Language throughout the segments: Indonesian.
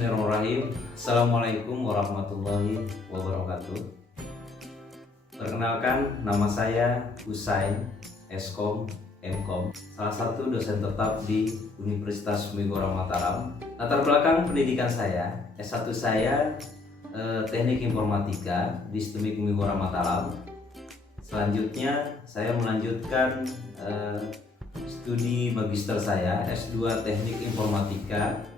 Bismillahirrahmanirrahim. Assalamualaikum warahmatullahi wabarakatuh. Perkenalkan, nama saya Husain, Eskom, Mkom, salah satu dosen tetap di Universitas Umigora Mataram. Latar belakang pendidikan saya, S1 saya Teknik Informatika di STEMIK Umigora Mataram. Selanjutnya saya melanjutkan studi magister saya S2 Teknik Informatika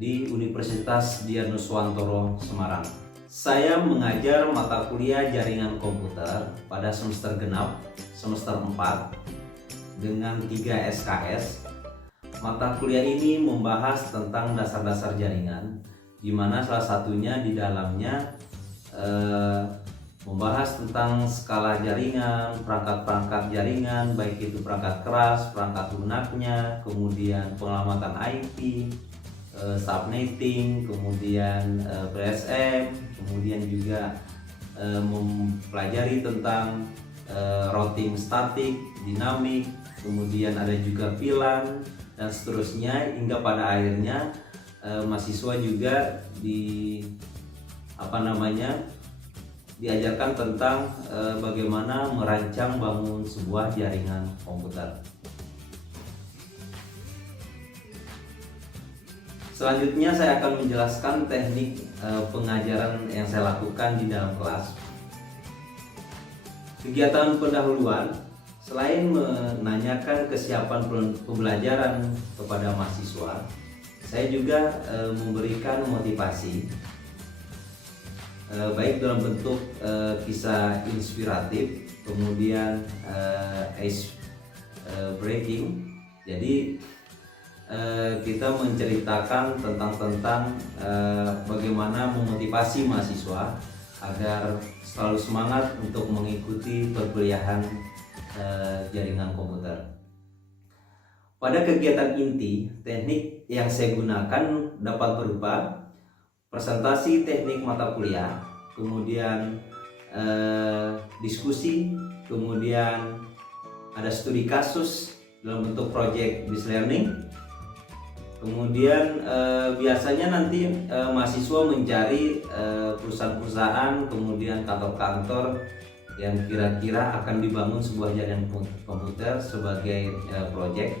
di Universitas Dianuswantoro Semarang. Saya mengajar mata kuliah jaringan komputer pada semester genap, semester 4 dengan 3 SKS. Mata kuliah ini membahas tentang dasar-dasar jaringan, di mana salah satunya di dalamnya membahas tentang skala jaringan, perangkat-perangkat jaringan, baik itu perangkat keras, perangkat lunaknya, kemudian pengelamatan IP, subnetting, kemudian PSM, kemudian juga mempelajari tentang routing statik, dinamik, kemudian ada juga VLAN dan seterusnya, hingga pada akhirnya mahasiswa juga diajarkan tentang bagaimana merancang bangun sebuah jaringan komputer. Selanjutnya saya akan menjelaskan teknik pengajaran yang saya lakukan di dalam kelas. Kegiatan pendahuluan, selain menanyakan kesiapan pembelajaran kepada mahasiswa, saya juga memberikan motivasi, baik dalam bentuk kisah inspiratif, kemudian ice breaking. Jadi kita menceritakan tentang bagaimana memotivasi mahasiswa agar selalu semangat untuk mengikuti perkuliahan jaringan komputer. Pada kegiatan inti, teknik yang saya gunakan dapat berupa presentasi teknik mata kuliah, kemudian diskusi, kemudian ada studi kasus dalam bentuk project based learning. Kemudian biasanya nanti mahasiswa mencari perusahaan-perusahaan, kemudian kantor-kantor yang kira-kira akan dibangun sebuah jaringan komputer sebagai proyek.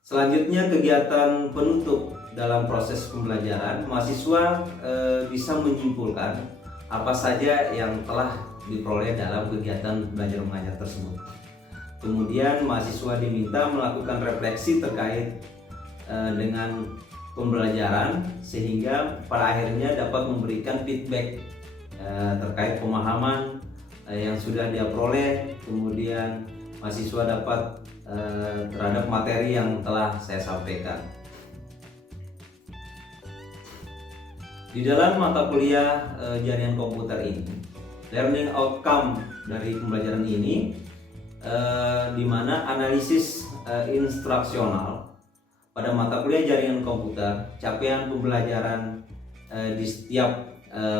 Selanjutnya kegiatan penutup dalam proses pembelajaran, mahasiswa bisa menyimpulkan apa saja yang telah diperoleh dalam kegiatan belajar mengajar tersebut. Kemudian mahasiswa diminta melakukan refleksi terkait dengan pembelajaran, sehingga pada akhirnya dapat memberikan feedback terkait pemahaman yang sudah dia peroleh, kemudian mahasiswa dapat terhadap materi yang telah saya sampaikan. Di dalam mata kuliah jaringan komputer ini, learning outcome dari pembelajaran ini di mana analisis instruksional pada mata kuliah jaringan komputer, capaian pembelajaran di setiap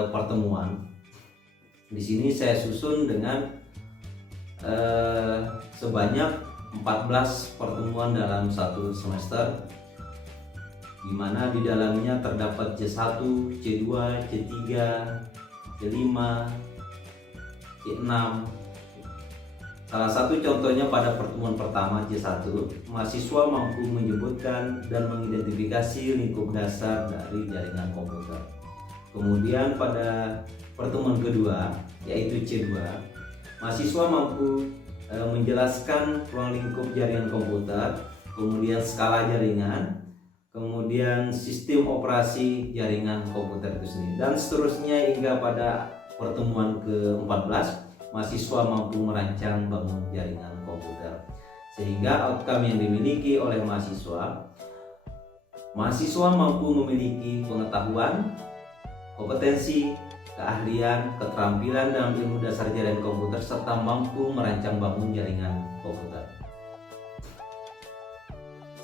pertemuan. Di sini saya susun dengan sebanyak 14 pertemuan dalam satu semester, di mana di dalamnya terdapat C1, C2, C3, C5, C6. Salah satu contohnya pada pertemuan pertama C1, mahasiswa mampu menyebutkan dan mengidentifikasi lingkup dasar dari jaringan komputer. Kemudian pada pertemuan kedua, yaitu C2, mahasiswa mampu menjelaskan ruang lingkup jaringan komputer, kemudian skala jaringan, kemudian sistem operasi jaringan komputer itu sendiri, dan seterusnya hingga pada pertemuan ke-14 mahasiswa mampu merancang bangun jaringan komputer. Sehingga outcome yang dimiliki oleh mahasiswa mampu memiliki pengetahuan, kompetensi, keahlian, keterampilan dalam ilmu dasar jaringan komputer, serta mampu merancang bangun jaringan komputer.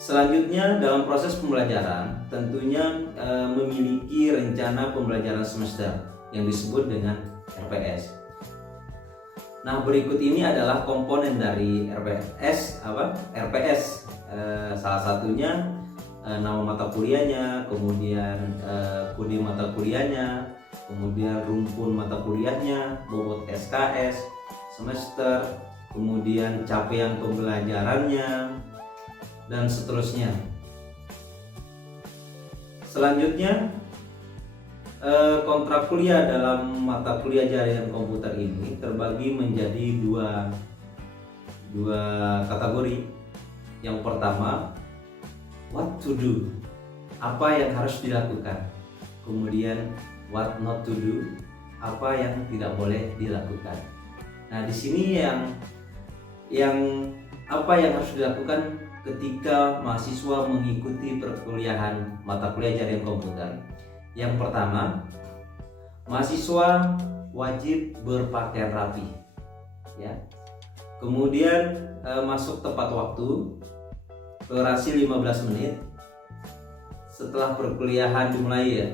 Selanjutnya dalam proses pembelajaran tentunya memiliki rencana pembelajaran semester yang disebut dengan RPS. Nah, berikut ini adalah komponen dari RPS. Salah satunya nama mata kuliahnya, kemudian kode mata kuliahnya, kemudian rumpun mata kuliahnya, bobot SKS, semester, kemudian capaian pembelajarannya, dan seterusnya. Selanjutnya, kontrak kuliah dalam mata kuliah jaringan komputer ini terbagi menjadi dua kategori. Yang pertama, what to do, apa yang harus dilakukan. Kemudian what not to do, apa yang tidak boleh dilakukan. Nah, di sini yang apa yang harus dilakukan ketika mahasiswa mengikuti perkuliahan mata kuliah jaringan komputer. Yang pertama, mahasiswa wajib berpakaian rapi, ya. Kemudian masuk tepat waktu, durasi 15 menit setelah perkuliahan dimulai, ya.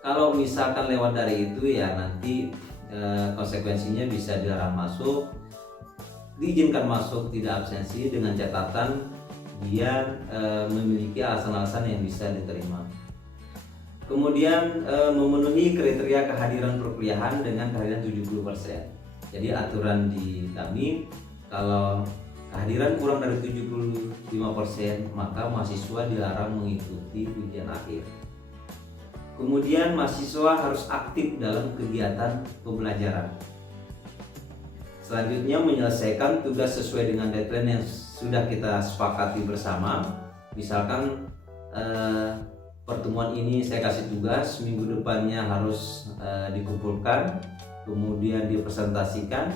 Kalau misalkan lewat dari itu, ya nanti konsekuensinya bisa dilarang masuk, diizinkan masuk tidak absensi dengan catatan dia memiliki alasan-alasan yang bisa diterima. Kemudian memenuhi kriteria kehadiran perkuliahan dengan kehadiran 70%. Jadi aturan di kami, kalau kehadiran kurang dari 75%, maka mahasiswa dilarang mengikuti ujian akhir. Kemudian mahasiswa harus aktif dalam kegiatan pembelajaran. Selanjutnya, menyelesaikan tugas sesuai dengan deadline yang sudah kita sepakati bersama. Misalkan pertemuan ini saya kasih tugas, minggu depannya harus dikumpulkan, kemudian dipresentasikan.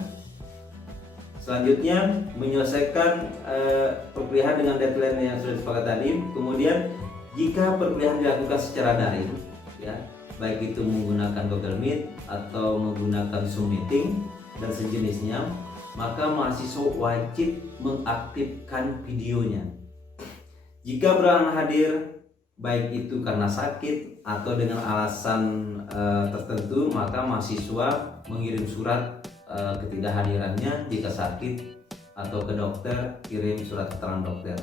Selanjutnya, menyelesaikan perkuliahan dengan deadline yang sudah disepakati tadi. Kemudian, jika perkuliahan dilakukan secara daring, ya, baik itu menggunakan Google Meet atau menggunakan Zoom Meeting dan sejenisnya, maka mahasiswa wajib mengaktifkan videonya. Jika berhalangan hadir, baik itu karena sakit atau dengan alasan tertentu, maka mahasiswa mengirim surat ketidakhadirannya. Jika sakit atau ke dokter, kirim surat keterangan dokter.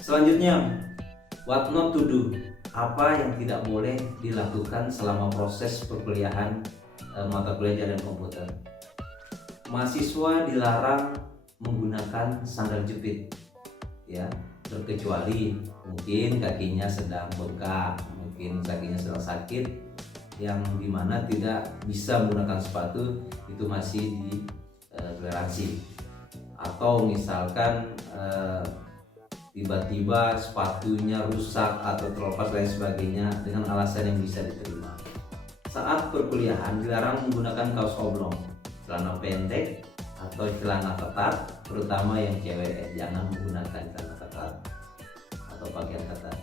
Selanjutnya, what not to do, apa yang tidak boleh dilakukan selama proses perkuliahan mata kuliah jaringan komputer. Mahasiswa dilarang menggunakan sandal jepit, ya, terkecuali mungkin kakinya sedang bengkak, mungkin kakinya sedang sakit, yang dimana tidak bisa menggunakan sepatu, itu masih ditoleransi. Atau misalkan tiba-tiba sepatunya rusak atau terlepas dan sebagainya dengan alasan yang bisa diterima. Saat perkuliahan dilarang menggunakan kaos oblong, celana pendek atau celana ketat, terutama yang cewek, jangan menggunakan celana ketat atau pakaian ketat.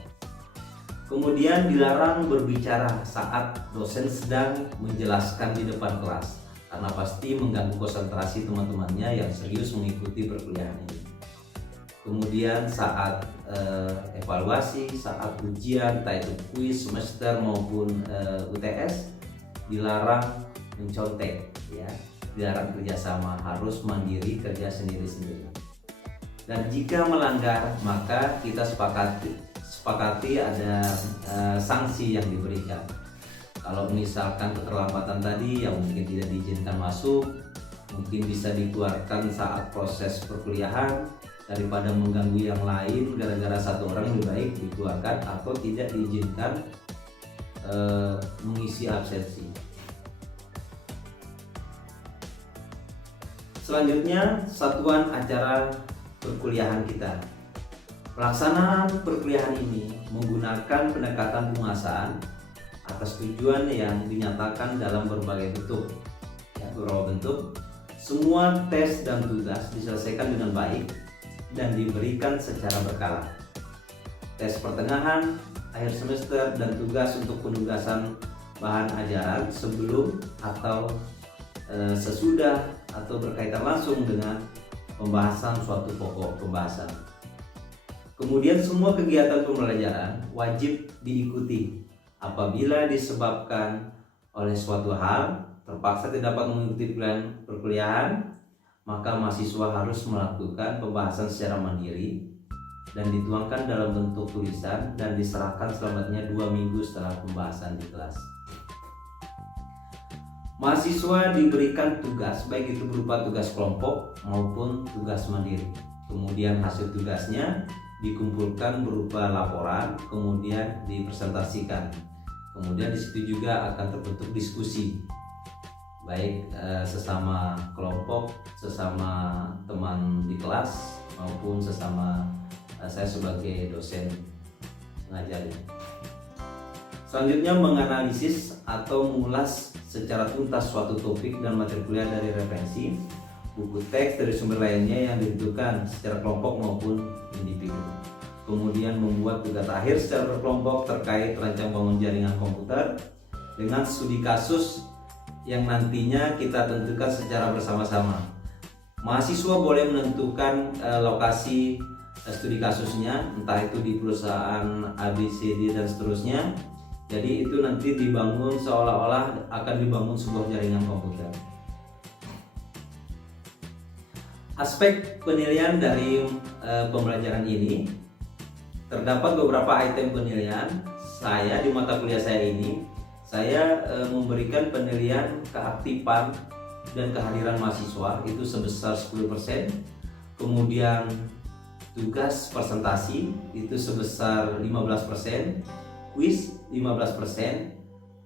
Kemudian dilarang berbicara saat dosen sedang menjelaskan di depan kelas, karena pasti mengganggu konsentrasi teman-temannya yang serius mengikuti perkuliahan ini. Kemudian saat evaluasi, saat ujian, entah itu kuis semester maupun UTS, dilarang mencontek, ya, dilarang kerjasama, harus mandiri, kerja sendiri-sendiri. Dan jika melanggar, maka kita sepakati ada sanksi yang diberikan. Kalau misalkan keterlambatan tadi yang mungkin tidak diizinkan masuk, mungkin bisa dikeluarkan saat proses perkuliahan. Daripada mengganggu yang lain gara-gara satu orang, lebih baik dikeluarkan atau tidak diizinkan mengisi absensi. Selanjutnya, satuan acara perkuliahan kita. Pelaksanaan perkuliahan ini menggunakan pendekatan penguasaan atas tujuan yang dinyatakan dalam berbagai bentuk. Ya, beberapa bentuk. Semua tes dan tugas diselesaikan dengan baik dan diberikan secara berkala. Tes pertengahan, akhir semester, dan tugas untuk penugasan bahan ajaran sebelum atau sesudah atau berkaitan langsung dengan pembahasan suatu pokok pembahasan. Kemudian semua kegiatan pembelajaran wajib diikuti. Apabila disebabkan oleh suatu hal terpaksa tidak dapat mengikuti perkuliahan, maka mahasiswa harus melakukan pembahasan secara mandiri dan dituangkan dalam bentuk tulisan dan diserahkan selamatnya 2 minggu setelah pembahasan di kelas. Mahasiswa diberikan tugas baik itu berupa tugas kelompok maupun tugas mandiri. Kemudian hasil tugasnya dikumpulkan berupa laporan, kemudian dipresentasikan. Kemudian di situ juga akan terbentuk diskusi, baik sesama kelompok, sesama teman di kelas, maupun sesama saya sebagai dosen pengajarnya. Selanjutnya menganalisis atau mengulas secara tuntas suatu topik dan materi kuliah dari referensi, buku teks dari sumber lainnya yang ditentukan secara kelompok maupun individu. Kemudian membuat tugas akhir secara berkelompok terkait rancang bangun jaringan komputer dengan studi kasus yang nantinya kita tentukan secara bersama-sama. Mahasiswa boleh menentukan lokasi studi kasusnya, entah itu di perusahaan ABCD dan seterusnya. Jadi itu nanti dibangun seolah-olah akan dibangun sebuah jaringan komputer. Aspek penilaian dari pembelajaran ini, terdapat beberapa item penilaian. Saya di mata kuliah saya ini, saya memberikan penilaian keaktifan dan kehadiran mahasiswa itu sebesar 10%. Kemudian tugas presentasi itu sebesar 15%, kuis 15%,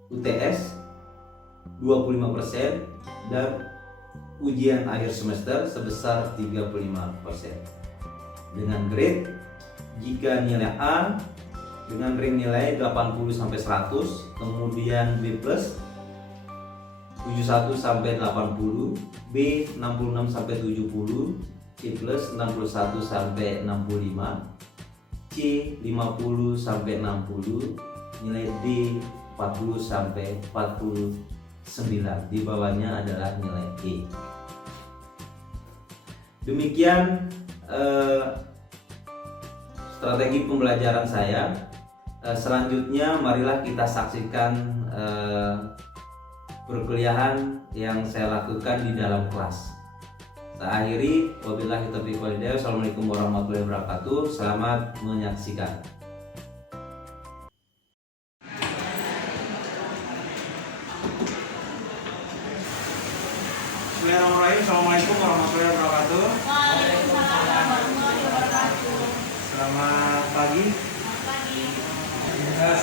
UTS 25%, dan ujian akhir semester sebesar 35%. Dengan grade, jika nilai A dengan ring nilai 80-100, kemudian B+, 71-80, B 66-70, C+, 61-65, C 50-60, nilai D 40-49. Di bawahnya adalah nilai E. Demikian strategi pembelajaran saya. Selanjutnya marilah kita saksikan perkuliahan yang saya lakukan di dalam kelas. Saya akhiri, wabillahi taufiq wal hidayah. Assalamualaikum warahmatullahi wabarakatuh. Selamat menyaksikan. Bismillahirrahmanirrahim. Assalamualaikum warahmatullahi wabarakatuh. Waalaikumsalam warahmatullahi wabarakatuh. Selamat pagi. Selamat pagi.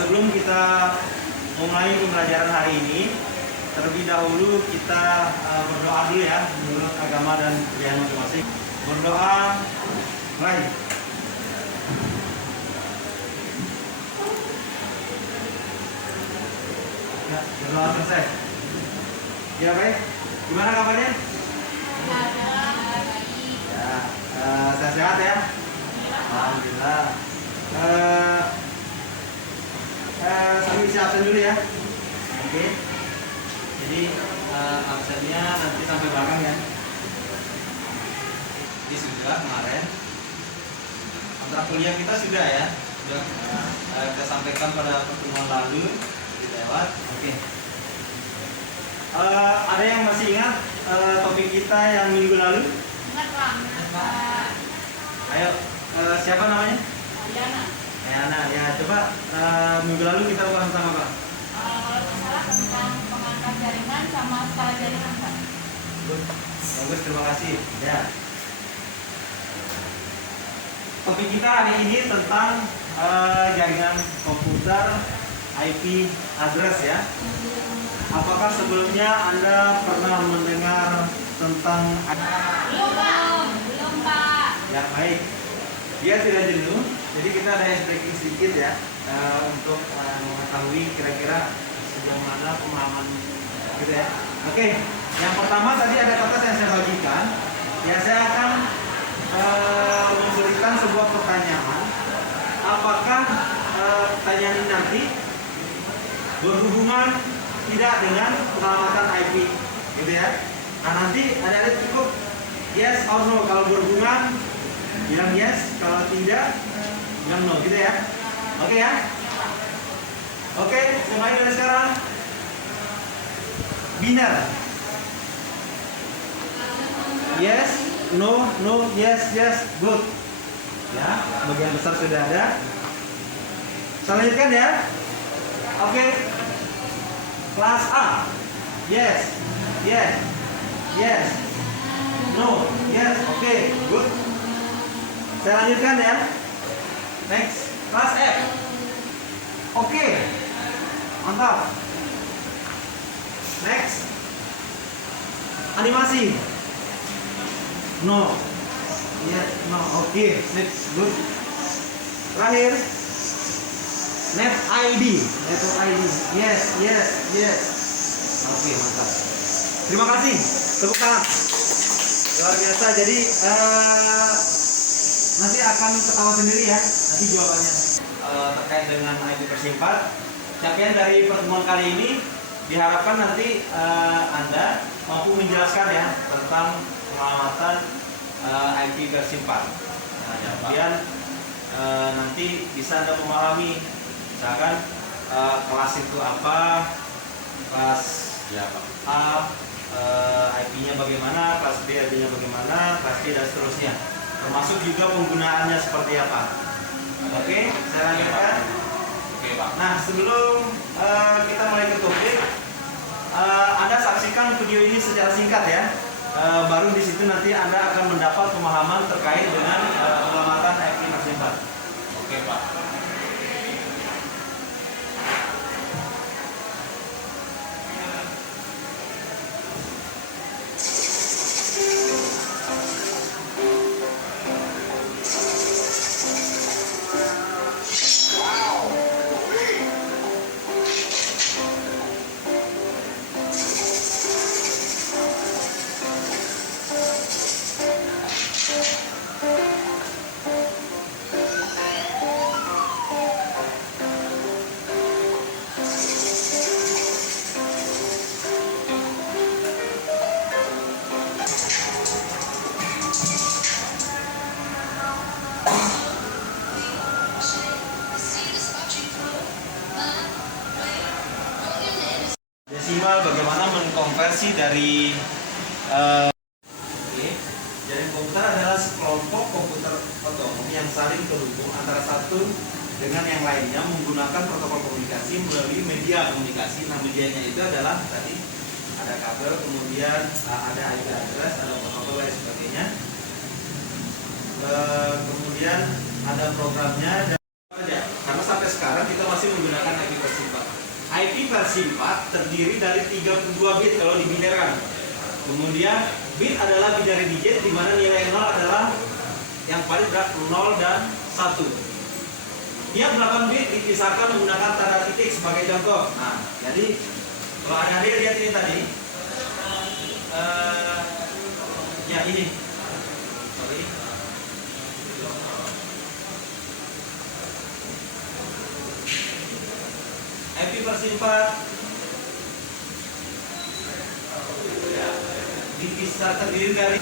Sebelum kita mulai pembelajaran hari ini, terlebih dahulu kita berdoa dulu ya, menurut agama dan kepercayaan masing-masing. Berdoa, mulai. Ya, berdoa selesai. Ya baik. Gimana kabarnya? Ya, sehat-sehat ya. Alhamdulillah. Sambil isi absen dulu ya. Oke. Jadi absennya nanti sampai belakang ya. Ini sudah kemarin. Kontrak kuliah kita sudah ya. Sudah kita sampaikan pada pertemuan lalu di lewat. Oke. Ada yang masih ingat topik kita yang minggu lalu? Ingat Pak. Ayo, siapa namanya? Diana. Diana. Ya, coba minggu lalu kita bahas tentang apa? Kalau nggak salah tentang pengangkat jaringan sama skala jaringan Pak. Bagus, terima kasih. Ya. Topik kita hari ini tentang jaringan komputer, IP address ya. Apakah sebelumnya Anda pernah mendengar tentang? Belum Pak. Ya baik. Dia tidak jenuh, jadi kita ada explaining sedikit ya untuk mengetahui kira-kira sejauh mana pemahaman gitu ya. Oke, yang pertama tadi ada kertas yang saya bagikan. Ya saya akan memberikan sebuah pertanyaan. Apakah pertanyaan ini nanti berhubungan tidak dengan penyelamatan IP, gitu ya? Nah nanti ada cukup yes or no. Kalau berhubungan bilang yes, kalau tidak bilang no, gitu ya? Oke ya? Oke, mulai dari sekarang. Biner. Yes, no, no, yes, yes, good. Ya, bagian besar sudah ada. Saya lanjutkan ya. Oke. Kelas A. Yes. Yes. Yes. No. Yes. Oke. Good. Saya lanjutkan ya. Next. Kelas F. Oke. Mantap. Next. Animasi. No. Yes. No. Oke. Next. Good. Terakhir. Net ID. Network ID. Yes. Yes. Yes. Oke, mantap. Terima kasih. Tepuk tangan. Luar biasa. Jadi nanti akan ketawa sendiri ya. Nanti jawabannya terkait dengan IP versi 4. Capaian dari pertemuan kali ini diharapkan nanti Anda mampu menjelaskan ya tentang pengamatan IP versi 4. Nah, kemudian nanti bisa Anda memahami misalkan kelas itu apa, kelas A IP-nya bagaimana, kelas B IP-nya bagaimana, kelas C dan seterusnya. Termasuk juga penggunaannya seperti apa. Oke, saya lanjutkan. Oke, Pak. Nah, sebelum kita mulai ke topik, Anda saksikan video ini secara singkat ya. Baru di situ nanti Anda akan mendapat pemahaman terkait dengan pengamatan IP versi 4. Oke, Pak. Desimal bagaimana mengkonversi dari jaringan komputer adalah sekelompok komputer otonom yang saling terhubung antara satu dengan yang lainnya menggunakan protokol komunikasi melalui media komunikasi. Nah, medianya itu adalah tadi ada kabel, kemudian ada IP address, ada protokol dan sebagainya. Kemudian ada programnya dan karena sampai sekarang kita masih menggunakan IP versi 4. IP versi 4 terdiri dari 32 bit kalau dibinarkan. Kemudian bit adalah binary digit di mana nilai 0 adalah yang paling berat 0 dan 1. Tiap 8 bit dipisahkan menggunakan tanda titik sebagai contoh. Nah, jadi kalau adik-adik lihat ini tadi, ya ini, sorry. IP versi 4 dipisah terdiri dari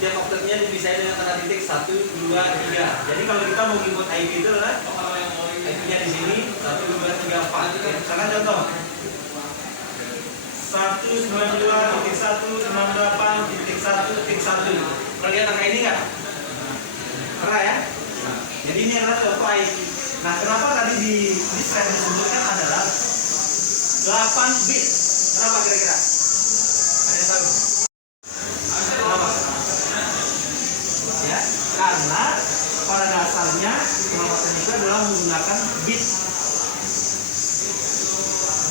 tiap oktetnya dipisahin dengan tanda titik 1, 2, 3. Jadi kalau kita mau input IP itu adalah IP-nya di sini 1, 2, 3, 4. Ya, misalkan contoh 192.168.1.1. Pernah lihat angka ini nggak? Pernah ya? Nah, jadi ini adalah contoh IP. Nah, kenapa tadi di slide disebutkan adalah 8 bit? Kenapa kira-kira? Ada yang tahu? Kenapa? Ya, karena pada dasarnya pengamatan itu adalah menggunakan bit.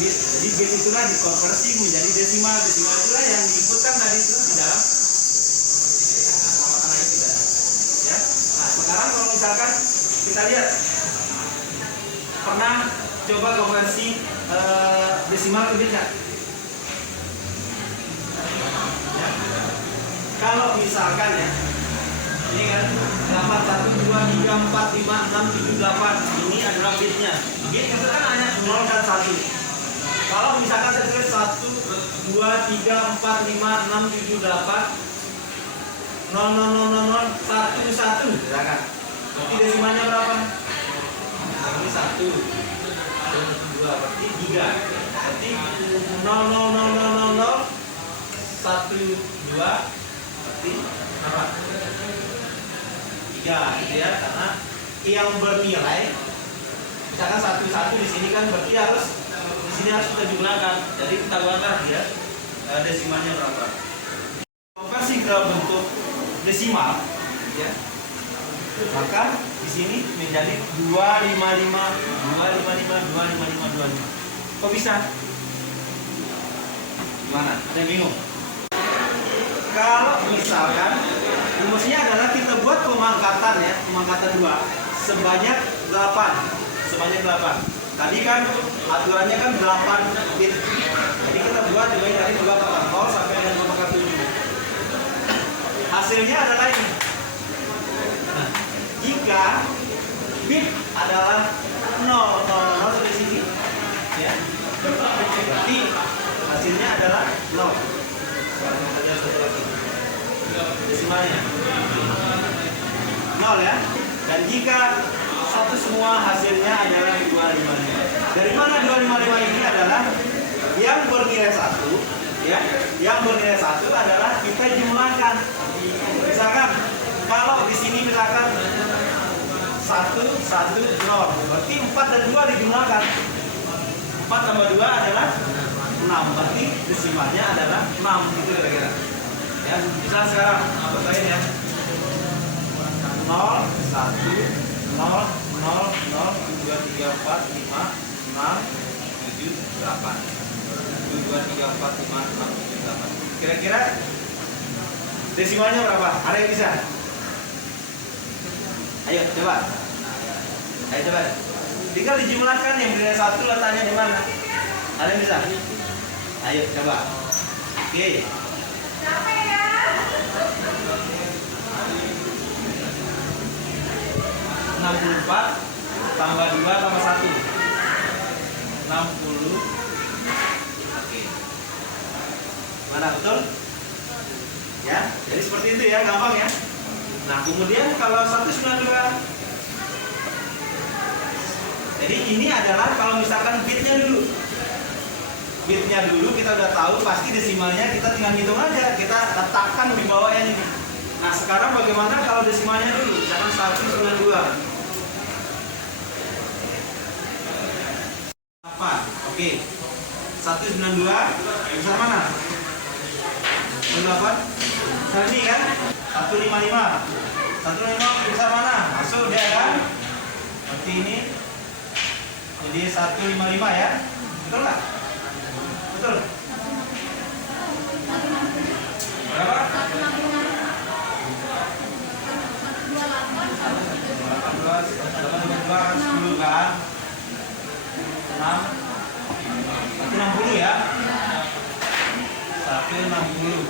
Jadi bit itulah dikonversi menjadi desimal. Desimal itulah yang diinputkan tadi itu di dalam pengamatan IP kita. Ya. Nah, sekarang kalau misalkan kita lihat, pernah coba konversi desimal ke bit nggak? Ya. Kalau misalkan ya, ini kan 8, 1, 2, 3, 4, 5, 6, 7, 8. Ini adalah bitnya. Bit itu kan hanya 0 dan 1. Kalau misalkan saya tulis 1, 2, 3, 4, 5, 6, 7, 8, 0, 0, 0, 0, 0, 1, 1. Misalkan. Berarti desimalnya berapa? Ini 1, 2, berarti 3. Berarti 0, 0, 0, 0, 0, 0, 1, 2, berarti berapa? 3. 3 gitu ya, karena yang bernilai misalkan 1 di sini kan berarti harus di sini harus kita jumlahkan. Jadi kita buatlah ya desimalnya berapa. Konversi ke bentuk desimal ya. Maka di sini menjadi 255. Kok bisa? Gimana? Ada yang bingung? Kalau misalkan rumusnya adalah kita buat pemangkatan ya, pemangkatan 2 sebanyak 8. Tadi kan aturannya kan 8 bit. Jadi kita buat dimulai dari 2 pangkat 0 sampai dengan 2 pangkat 7. Hasilnya adalah ini. Nah, jika bit adalah 0 dari sini ya, berarti hasilnya adalah 0. Desimalnya 0 ya. Dan jika satu semua hasilnya adalah 255. Dari mana 255 ini adalah yang bernilai 1 ya. Yang bernilai 1 adalah kita jumlahkan. Misalkan kalau di sini misalkan 1, 0, berarti 4 dan 2 dijumlahkan. 4 tambah 2 adalah 6, berarti desimalnya adalah 6 gitu kira-kira. Ya, bisa sekarang pertanyaan ya. 0, 1, 0, 0, 0, 2, 3, 4, 5, 6, 7, 8. 2, 3, 4, 5, 6, 7, 8. Kira-kira desimalnya berapa? Ada yang bisa? Ayo coba. Tinggal dijumlahkan, yang bernilai 1 letaknya di mana? Ada yang bisa? Ayo coba. Oke. 64 tambah 2 tambah 1 60. Oke. Mana betul? Ya, jadi seperti itu ya, gampang ya. Nah, kemudian kalau 192. Jadi ini adalah kalau misalkan bitnya dulu. Bitnya dulu kita udah tahu, pasti desimalnya kita tinggal hitung aja, kita letakkan di bawahnya ini. Nah, sekarang bagaimana kalau desimalnya dulu? Misalkan 192. Oke. 192 besar mana? 8. Besar ini kan? 155. 155 besar mana? Masuk dia kan? Seperti ini. Jadi 155 ya. Betul nggak? Betul. Berapa? 10 kan? 160 ya. 160.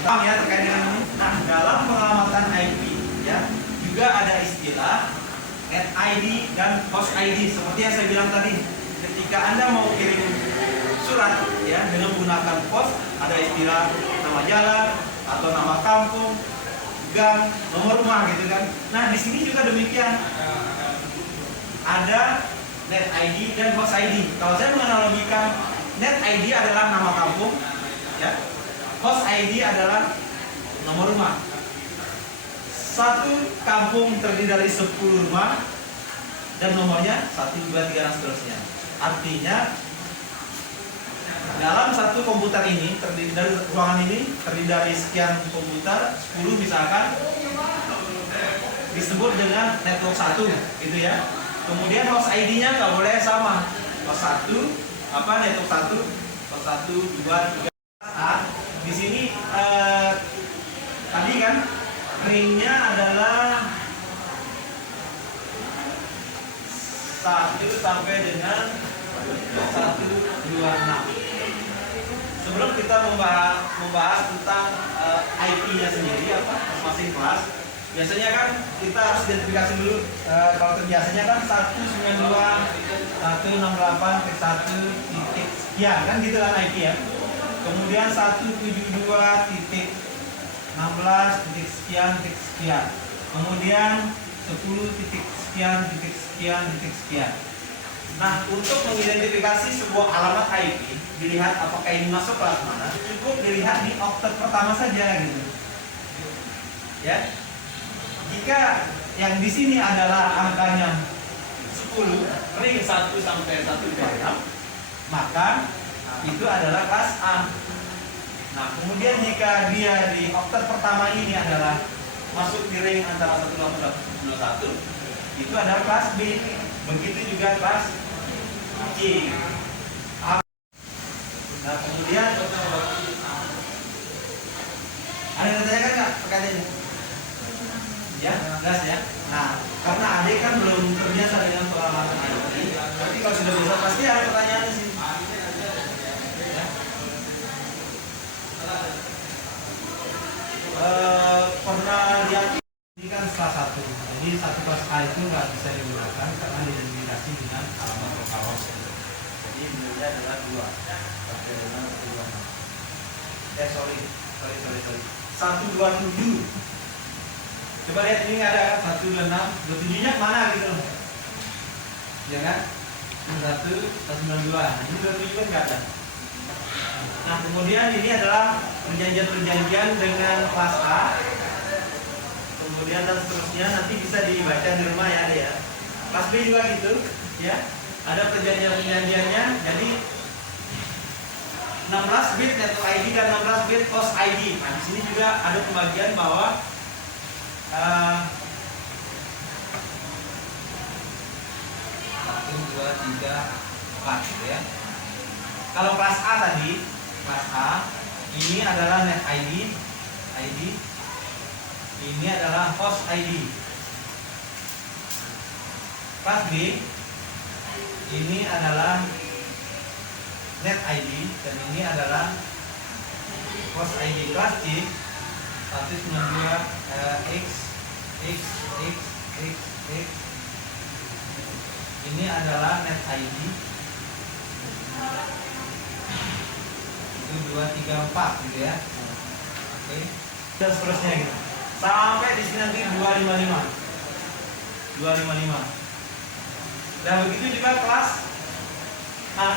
Paham ya terkait dengan ini? Nah, dalam pengamatan IP ya, juga ada istilah net ID dan host ID. Seperti yang saya bilang tadi, ketika Anda mau kirim surat ya dengan menggunakan pos, ada istilah nama jalan atau nama kampung, gang, nomor rumah gitu kan. Nah, di sini juga demikian. Ada net ID dan host ID. Kalau saya menganalogikan, net ID adalah nama kampung, ya. Host ID adalah nomor rumah. Satu kampung terdiri dari 10 rumah dan nomornya 1, 2, 3 dan seterusnya. Artinya dalam satu komputer ini terdiri dari ruangan ini terdiri dari sekian komputer, 10 misalkan disebut dengan network 1 gitu ya. Kemudian host ID-nya nggak boleh sama. Host 1 apa network 1, host 1, 2, 3. Di sini tadi kan ringnya adalah 1 sampai dengan 126. Sebelum kita membahas tentang IP-nya sendiri apa masing-masing kelas, biasanya kan kita harus identifikasi dulu. Kalau biasanya kan 192, 168, 1 titik sekian kan gitu kan IP ya. Kemudian 172 titik 16 titik sekian titik sekian. Kemudian 10 titik sekian titik sekian titik sekian. Nah, untuk mengidentifikasi sebuah alamat IP, dilihat apakah ini masuk kelas mana, cukup dilihat di oktet pertama saja gitu. Ya. Jika yang di sini adalah angkanya 10, ring 1 sampai 126, maka itu adalah kelas A. Nah, kemudian jika dia di oktet pertama ini adalah masuk di ring antara 18 dan 21, itu adalah kelas B. Begitu juga kelas C. Nah, kemudian ada yang ditanyakan nggak terkait ini? Ya, gas ya. Nah, karena adik kan belum terbiasa dengan peralatan IT, nanti kalau sudah bisa pasti ada pertanyaan di sini. Ya. Pernah lihat ini kan salah satu. Jadi satu kelas A itu nggak bisa digunakan karena diidentifikasi dengan alamat localhost. Jadi nilainya adalah 2. Sampai dengan 2. Sorry. 127. Coba lihat ini ada 126, 27-nya mana gitu loh. Ya kan? 192. Ini 27 kan nggak ada. Nah, kemudian ini adalah perjanjian-perjanjian dengan kelas A. Kemudian dan seterusnya nanti bisa dibaca di rumah ya, ada ya. Kelas B juga gitu, ya. Ada perjanjian-perjanjiannya. Jadi 16 bit network ID dan 16 bit host ID. Nah, di sini juga ada pembagian bahwa 1, 2, 3, 4 gitu ya. Kalau kelas A tadi, kelas A ini adalah net ID, ini adalah host ID. Kelas B ini adalah net ID dan ini adalah host ID. Kelas C 192 X ini adalah net ID. Itu 2, 3, 4 gitu ya. Oke. Dan seterusnya gitu. Sampai di sini nanti 255. Dan begitu juga kelas. Nah,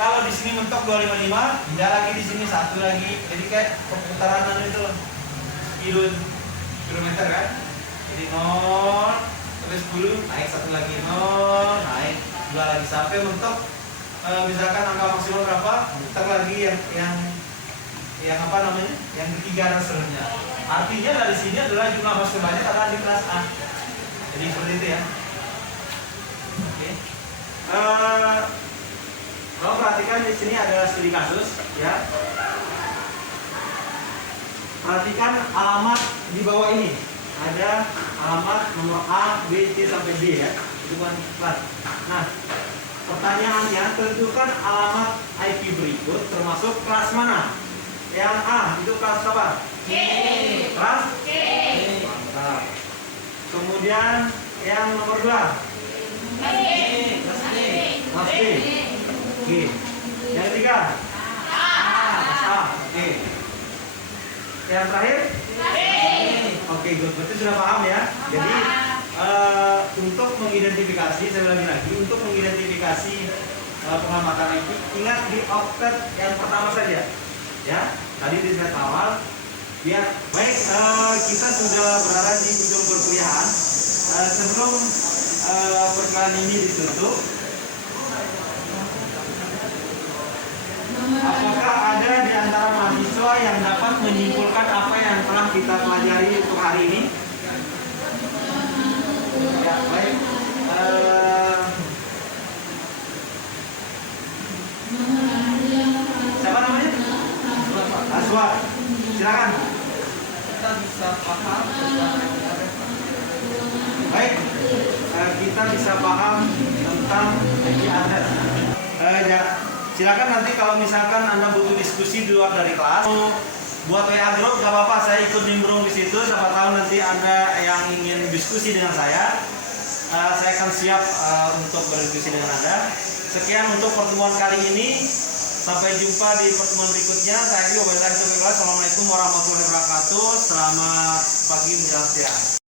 kalau di sini mentok 255, tidak lagi di sini 1 lagi. Jadi kayak perputaran itu loh. Kilometer kan? Jadi 0 terus 10 naik 1 lagi, 0 naik 2 lagi sampai mentok misalkan angka maksimal berapa, mentok lagi yang apa namanya? Yang ketiga dan seterusnya. Artinya dari sini adalah jumlah host terbanyak adalah di kelas A. Jadi seperti itu ya. Oke. Kalau perhatikan di sini ada studi kasus ya. Perhatikan alamat di bawah ini. Ada alamat nomor A, B, C sampai D ya. Itu bukan kelas. Nah, pertanyaannya tentukan alamat IP berikut termasuk kelas mana? Yang A itu kelas apa? C. Kelas C. Mantap. Kemudian yang nomor 2. Kelas D. Kelas D. Kelas D. Oke. Yang ketiga. Kelas A. Oke. Yang terakhir? Oke, good. Berarti sudah paham ya. Jadi untuk mengidentifikasi, saya ulangi lagi, untuk mengidentifikasi pengamatan IP, ingat di oktet yang pertama saja. Ya, tadi di slide awal. Ya, baik. Kita sudah berada di ujung perkuliahan. Sebelum perkuliahan ini ditutup, apakah ada di antara mahasiswa yang dapat menyimpulkan apa yang telah kita pelajari untuk hari ini? Ya, baik. Siapa namanya? Aswar. Silakan. Kita bisa paham. Baik. Kita bisa paham tentang IP address. Ya. Silakan nanti kalau misalkan Anda butuh diskusi di luar dari kelas, buat WA group gak apa-apa, saya ikut nimbrung di situ. Siapa tahu nanti Anda yang ingin diskusi dengan saya akan siap untuk berdiskusi dengan Anda. Sekian untuk pertemuan kali ini. Sampai jumpa di pertemuan berikutnya. Assalamualaikum warahmatullahi wabarakatuh. Selamat pagi menjelang siang.